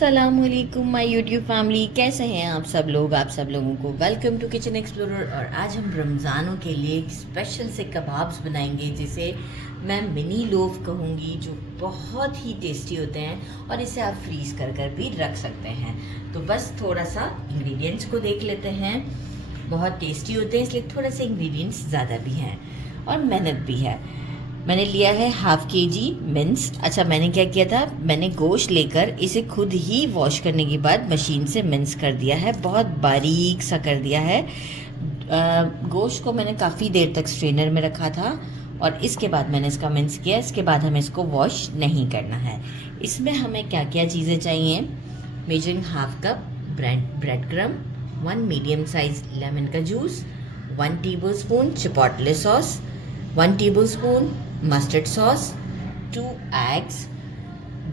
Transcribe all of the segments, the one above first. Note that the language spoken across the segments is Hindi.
अस्सलामुअलैकुम माय यूट्यूब फैमिली, कैसे हैं आप सब लोग। आप सब लोगों को वेलकम टू किचन एक्सप्लोरर। और आज हम रमज़ानों के लिए स्पेशल से कबाब्स बनाएंगे, जिसे मैं मिनी लोफ कहूँगी, जो बहुत ही टेस्टी होते हैं और इसे आप फ्रीज़ कर कर भी रख सकते हैं। तो बस थोड़ा सा इंग्रेडिएंट्स को देख लेते हैं। बहुत टेस्टी होते हैं, इसलिए थोड़ा सा इंग्रेडिएंट्स ज़्यादा भी हैं और मेहनत भी है। मैंने लिया है हाफ kg मिन्स। अच्छा, मैंने क्या किया था, मैंने गोश्त लेकर इसे खुद ही वॉश करने के बाद मशीन से मिन्स कर दिया है, बहुत बारीक सा कर दिया है। गोश्त को मैंने काफ़ी देर तक स्ट्रेनर में रखा था और इसके बाद मैंने इसका मिन्स किया। इसके बाद हमें इसको वॉश नहीं करना है। इसमें हमें क्या क्या चीज़ें चाहिए। Measuring half cup breadcrumb, 1 medium size lemon का juice, 1 tablespoon chipotle sauce, 1 tablespoon mustard sauce, 2 eggs,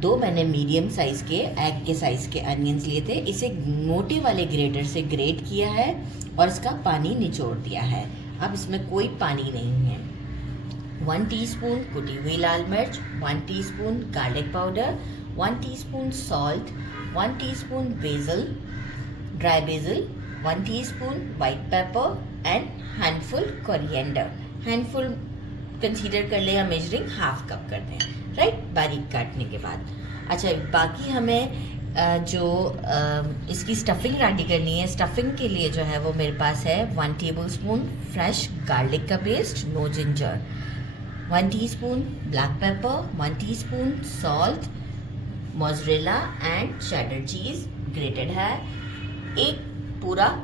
2 मैंने मीडियम साइज़ के एग के साइज़ के अनियंस लिए थे। इसे मोटे वाले ग्रेटर से ग्रेट किया है और इसका पानी निचोड़ दिया है। अब इसमें कोई पानी नहीं है। 1 टीस्पून कुटी हुई लाल मिर्च, 1 teaspoon garlic powder, 1 teaspoon salt, 1 teaspoon BECIL, dry BECIL, 1 teaspoon white paper and handful coriander. Handful consider कर ले या मेजरिंग हाफ कप कर दें, राइट, बारीक काटने के बाद। अच्छा, बाकी हमें जो इसकी स्टफिंग रेडी करनी है, स्टफिंग के लिए जो है वो मेरे पास है 1 टेबलस्पून फ्रेश गार्लिक का paste, no ginger, 1 teaspoon black pepper, 1 teaspoon salt, mozzarella and cheddar cheese grated है, एक पूरा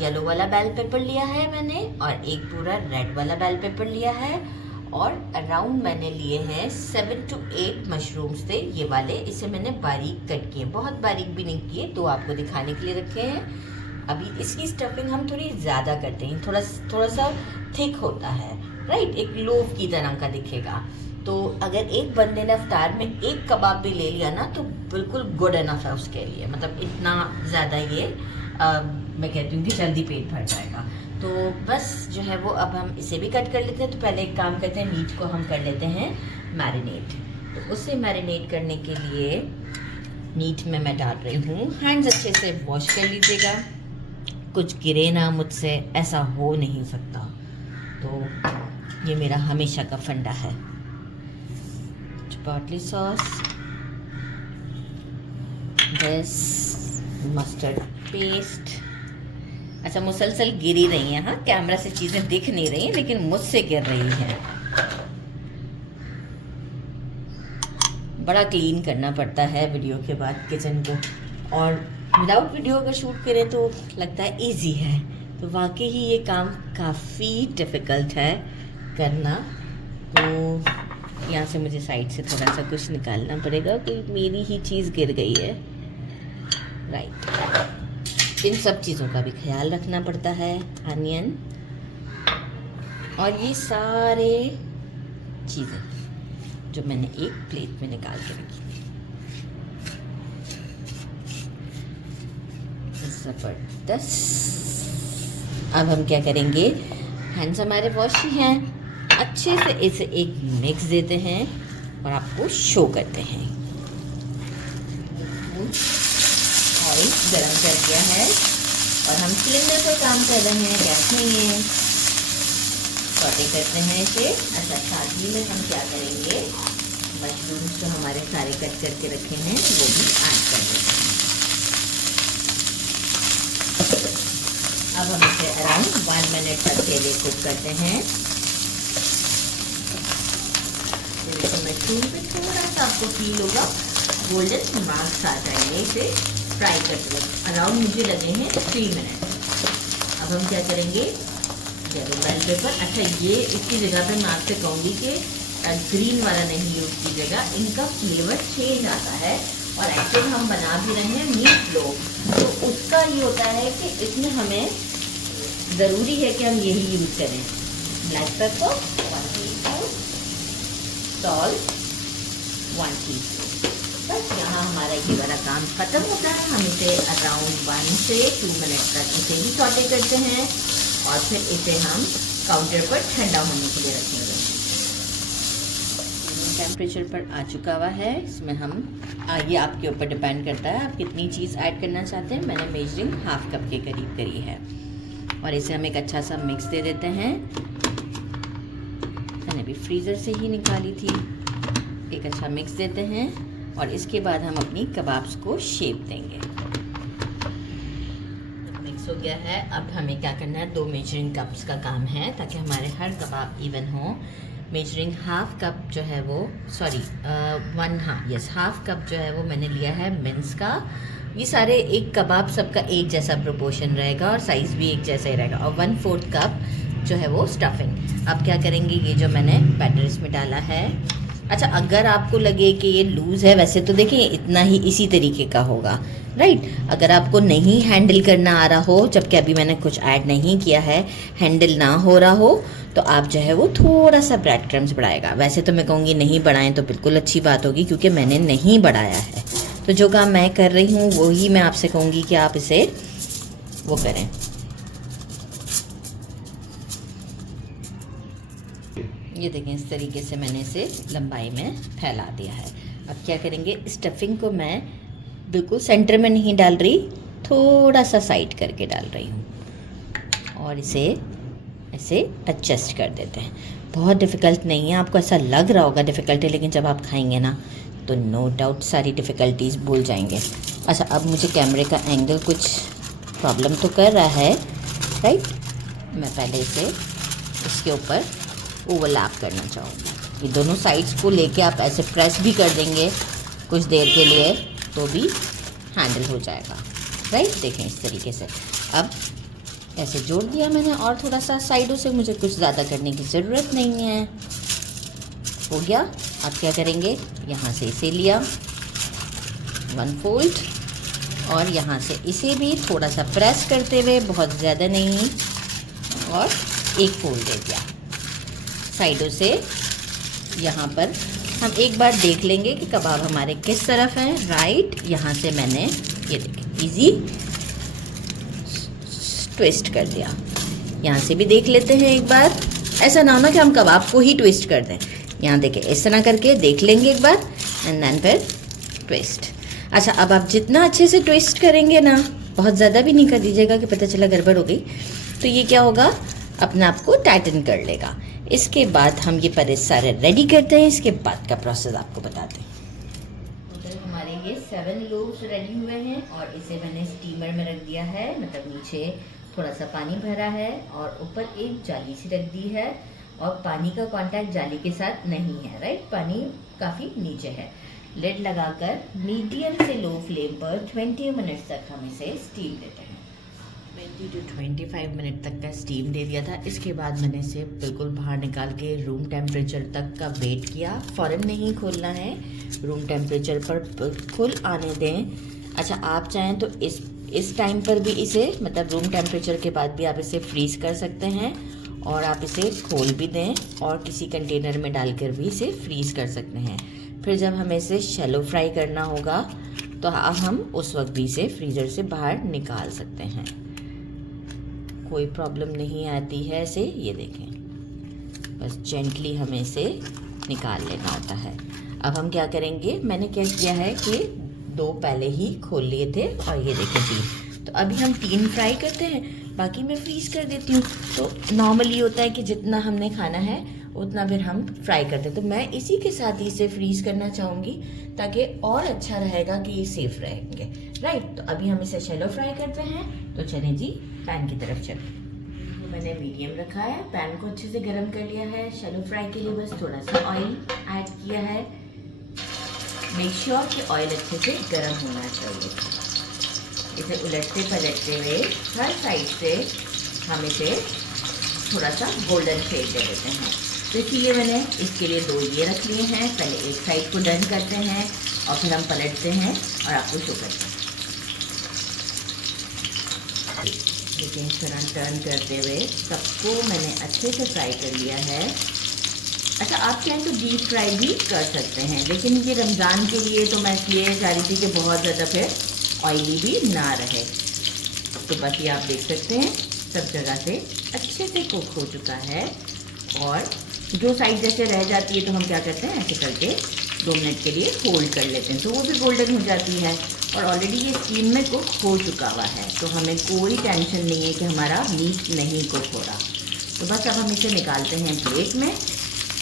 येलो वाला बेल पेपर लिया है मैंने और एक पूरा रेड वाला बेल पेपर लिया है। और अराउंड मैंने लिए हैं 7 to 8 मशरूम्स थे, ये वाले। इसे मैंने बारीक कट किए, बहुत बारीक भी नहीं किए, तो आपको दिखाने के लिए रखे हैं। अभी इसकी स्टफिंग हम थोड़ी ज़्यादा करते हैं, थोड़ा सा थिक होता है, राइट, एक लोफ की तरह का दिखेगा। तो अगर एक बंदे ने अफ्तार में एक कबाब भी ले लिया ना, तो बिल्कुल गुड इनफ है उसके लिए। मतलब इतना ज़्यादा ये मैं कहती हूँ कि जल्दी पेट भर जाएगा। तो बस जो है वो अब हम इसे भी कट कर लेते हैं। तो पहले एक काम करते हैं, मीट को हम कर लेते हैं मैरिनेट। तो उसे मैरिनेट करने के लिए मीट में मैं डाल रही हूँ, हैंड्स अच्छे से वॉश कर लीजिएगा, कुछ गिरे ना मुझसे, ऐसा हो नहीं सकता। तो ये मेरा हमेशा का फंडा है। Chipotle sauce, this mustard paste. अच्छा, मुसलसल गिर ही रही हैं, हाँ, कैमरा से चीज़ें दिख नहीं रही हैं लेकिन मुझसे गिर रही हैं। बड़ा क्लीन करना पड़ता है वीडियो के बाद किचन को, और विदाउट वीडियो अगर शूट करें तो लगता है इजी है, तो वाकई ही ये काम काफ़ी डिफ़िकल्ट है करना। तो यहाँ से मुझे साइड से थोड़ा सा कुछ निकालना पड़ेगा, कोई मेरी ही चीज़ गिर गई है, राइट। इन सब चीज़ों का भी ख्याल रखना पड़ता है, अनियन और ये सारे चीज़ें जो मैंने एक प्लेट में निकाल के रखी। ज़बरदस्त। अब हम क्या करेंगे, हैंड्स हमारे वॉश ही हैं, अच्छे से इसे एक मिक्स देते हैं और आपको शो करते हैं। ऑयल गरम कर दिया है और हम सिलेंडर पर काम कर रहे हैं, गैस नहीं है। सौटे करते हैं इसे। अच्छा, साथ ही में हम क्या करेंगे, मशरूम्स जो हमारे सारे कट करके रखे हैं वो भी ऐड कर देते हैं। अब हम इसे अराउंड 1 मिनट तक के लिए कुक करते हैं। मशरूम पे थोड़ा सा आपको फील होगा गोल्डन मार्क्स आ जाएंगे इसे फ्राई करते वक्त। अराउंड मुझे लगे हैं 3 मिनट। अब हम क्या करेंगे, येलो बेल पेपर। अच्छा, ये इसकी जगह पे मैं आपसे कहूँगी कि ग्रीन वाला नहीं यूज़ कीजिएगा, इनका फ्लेवर चेंज आता है। और एक्चुअली हम बना भी रहे हैं मीट लोफ, तो उसका ये होता है कि इसमें हमें ज़रूरी है कि हम यही यूज़ करें। Black pepper 1 teaspoon, salt 1 teaspoon. बस यहाँ हमारा ये वाला काम ख़त्म होता है। हम इसे अराउंड 1 से 2 मिनट तक इसे ही सौटे करते हैं और फिर इसे हम काउंटर पर ठंडा होने के लिए रखेंगे। टेम्परेचर पर आ चुका हुआ है। इसमें हम ये आपके ऊपर डिपेंड करता है आप कितनी चीज़ ऐड करना चाहते हैं। मैंने मेजरिंग हाफ कप के करीब करी है और इसे हम एक अच्छा सा मिक्स दे देते हैं। मैंने भी फ्रीज़र से ही निकाली थी। एक अच्छा मिक्स देते हैं और इसके बाद हम अपनी कबाब्स को शेप देंगे। मिक्स हो गया है, अब हमें क्या करना है, 2 मेजरिंग कप्स का काम है ताकि हमारे हर कबाब इवन हो। मेजरिंग हाफ कप जो है वो हाफ कप जो है वो मैंने लिया है मिन्स का। ये सारे एक कबाब सबका एक जैसा प्रोपोर्शन रहेगा और साइज़ भी एक जैसा ही रहेगा। और 1/4 कप जो है वो स्टफिंग। अब क्या करेंगे, ये जो मैंने बैटर इसमें डाला है, अच्छा अगर आपको लगे कि ये लूज़ है, वैसे तो देखिए इतना ही इसी तरीके का होगा, राइट। अगर आपको नहीं हैंडल करना आ रहा हो, जबकि अभी मैंने कुछ ऐड नहीं किया है, हैंडल ना हो रहा हो, तो आप जो है वो थोड़ा सा ब्रेड क्रम्स बढ़ाएगा। वैसे तो मैं कहूँगी नहीं बढ़ाएं तो बिल्कुल अच्छी बात होगी, क्योंकि मैंने नहीं बढ़ाया है। तो जो काम मैं कर रही हूँ वही मैं आपसे कहूँगी कि आप इसे वो करें। ये देखें, इस तरीके से मैंने इसे लंबाई में फैला दिया है। अब क्या करेंगे, स्टफिंग को मैं बिल्कुल सेंटर में नहीं डाल रही, थोड़ा सा साइड करके डाल रही हूँ और इसे ऐसे एडजस्ट कर देते हैं। बहुत डिफ़िकल्ट नहीं है, आपको ऐसा लग रहा होगा डिफ़िकल्ट है, लेकिन जब आप खाएंगे ना तो नो डाउट सारी डिफ़िकल्टीज़ भूल जाएंगे। अच्छा, अब मुझे कैमरे का एंगल कुछ प्रॉब्लम तो कर रहा है, राइट। मैं पहले इसे इसके ऊपर ओवरलैप करना चाहूँगी। ये दोनों साइड्स को लेके आप ऐसे प्रेस भी कर देंगे कुछ देर के लिए तो भी हैंडल हो जाएगा, राइट। देखें इस तरीके से। अब ऐसे जोड़ दिया मैंने और थोड़ा सा साइडों से, मुझे कुछ ज़्यादा करने की ज़रूरत नहीं है। हो गया। अब क्या करेंगे, यहाँ से इसे लिया 1 फोल्ड और यहाँ से इसे भी थोड़ा सा प्रेस करते हुए, बहुत ज़्यादा नहीं, और 1 फोल्ड दे दिया साइडों से। यहाँ पर हम एक बार देख लेंगे कि कबाब हमारे किस तरफ हैं, राइट। यहाँ से मैंने ये देखें इजी ट्विस्ट कर दिया। यहाँ से भी देख लेते हैं एक बार, ऐसा ना हो ना कि हम कबाब को ही ट्विस्ट कर दें। यहाँ देखें, इस तरह करके देख लेंगे एक बार एंड देन फिर ट्विस्ट। अच्छा, अब आप जितना अच्छे से ट्विस्ट करेंगे ना, बहुत ज़्यादा भी नहीं कर दीजिएगा कि पता चला गड़बड़ हो गई, तो ये क्या होगा, अपने आप को टाइटन कर लेगा। इसके बाद हम ये परे सारे रेडी करते हैं, इसके बाद का प्रोसेस आपको बताते हैं। तो हमारे ये 7 लोव्स रेडी हुए हैं और इसे मैंने स्टीमर में रख दिया है, मतलब नीचे थोड़ा सा पानी भरा है और ऊपर एक जाली सी रख दी है और पानी का कांटेक्ट जाली के साथ नहीं है, राइट। पानी काफ़ी नीचे है। लिड लगाकर मीडियम से लो फ्लेम पर 20 मिनट तक हम इसे स्टीम देते हैं। 20 to 25 मिनट तक का स्टीम दे दिया था। इसके बाद मैंने इसे बिल्कुल बाहर निकाल के रूम टेम्परेचर तक का वेट किया। फ़ौरन नहीं खोलना है, रूम टेम्परेचर पर बिल्कुल आने दें। अच्छा, आप चाहें तो इस टाइम पर भी इसे, मतलब रूम टेम्परेचर के बाद भी आप इसे फ्रीज़ कर सकते हैं और आप इसे खोल भी दें और किसी कंटेनर में डालकर भी इसे फ्रीज़ कर सकते हैं। फिर जब हमें इसे शैलो फ्राई करना होगा तो हम उस वक्त भी इसे फ्रीज़र से बाहर निकाल सकते हैं, कोई प्रॉब्लम नहीं आती है इसे। ये देखें, बस जेंटली हमें इसे निकाल लेना होता है। अब हम क्या करेंगे, मैंने क्या किया है कि 2 पहले ही खोल लिए थे और ये देखें 3, तो अभी हम 3 फ्राई करते हैं, बाकी मैं फ्रीज़ कर देती हूँ। तो नॉर्मली होता है कि जितना हमने खाना है उतना फिर हम फ्राई करते हैं, तो मैं इसी के साथ ही इसे फ्रीज़ करना चाहूँगी ताकि और अच्छा रहेगा कि ये सेफ रहेंगे, राइट। तो अभी हम इसे शैलो फ्राई करते हैं, तो चलें जी पैन की तरफ चलें। तो मैंने मीडियम रखा है, पैन को अच्छे से गर्म कर लिया है। शैलो फ्राई के लिए बस थोड़ा सा ऑयल ऐड किया है। मेक श्योर कि ऑयल अच्छे से गर्म होना चाहिए। इसे उलटते पलटते हुए हर साइड से हम इसे थोड़ा सा गोल्डन शेड दे देते हैं। तो इसलिए मैंने इसके लिए 2 ये रख लिए हैं। पहले एक साइड को डन करते हैं और फिर हम पलटते हैं और आपको शो करते हैं। देखिए, इस तरह टर्न करते हुए सबको मैंने अच्छे से फ्राई कर लिया है। अच्छा, आप चाहें तो डीप फ्राई भी कर सकते हैं, लेकिन ये रमज़ान के लिए तो मैं इसलिए चाह रही थी कि बहुत ज़्यादा फिर ऑयली भी ना रहे। तो बस ये आप देख सकते हैं सब जगह से अच्छे से कुक हो चुका है और जो साइड जैसे रह जाती है तो हम क्या करते हैं, ऐसे करके 2 मिनट के लिए होल्ड कर लेते हैं, तो वो भी गोल्डन हो जाती है। और ऑलरेडी ये स्टीम में कुक हो चुका हुआ है, तो हमें कोई टेंशन नहीं है कि हमारा मीट नहीं कुक हो रहा। तो बस अब हम इसे निकालते हैं प्लेट में,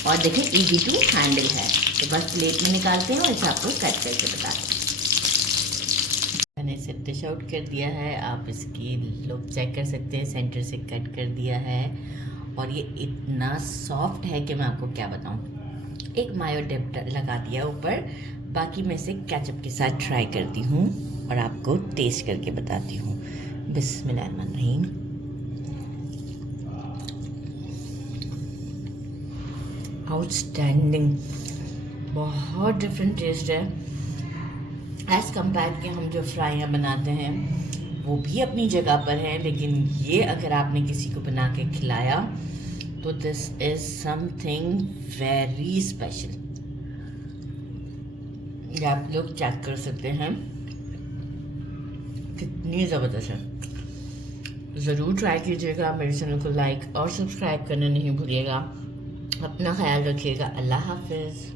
और देखें इजी टू हैंडल है, तो बस प्लेट में निकालते हैं और इसे आपको कट करके बताते हैं। मैंने इसे डिश आउट कर दिया है, आप इसकी लुक चेक कर सकते हैं, सेंटर से कट कर दिया है और ये इतना सॉफ्ट है कि मैं आपको क्या बताऊं। एक मायो डिप लगा दिया ऊपर, बाकी मैं इसे केचप के साथ ट्राई करती हूँ और आपको टेस्ट करके बताती हूँ। बिस्मिल्लाहिर्रहमानिर्रहीम। आउटस्टैंडिंग, बहुत डिफरेंट टेस्ट है एज़ कम्पेयर कि हम जो फ्राइयाँ बनाते हैं, वो भी अपनी जगह पर है, लेकिन ये अगर आपने किसी को बना के खिलाया तो this is something very special. ये आप लोग चेक कर सकते हैं कितनी ज़बरदस्त है। ज़रूर ट्राई कीजिएगा, मेरे चैनल को लाइक और सब्सक्राइब करना नहीं भूलिएगा। अपना ख्याल रखिएगा। अल्लाह हाफिज़।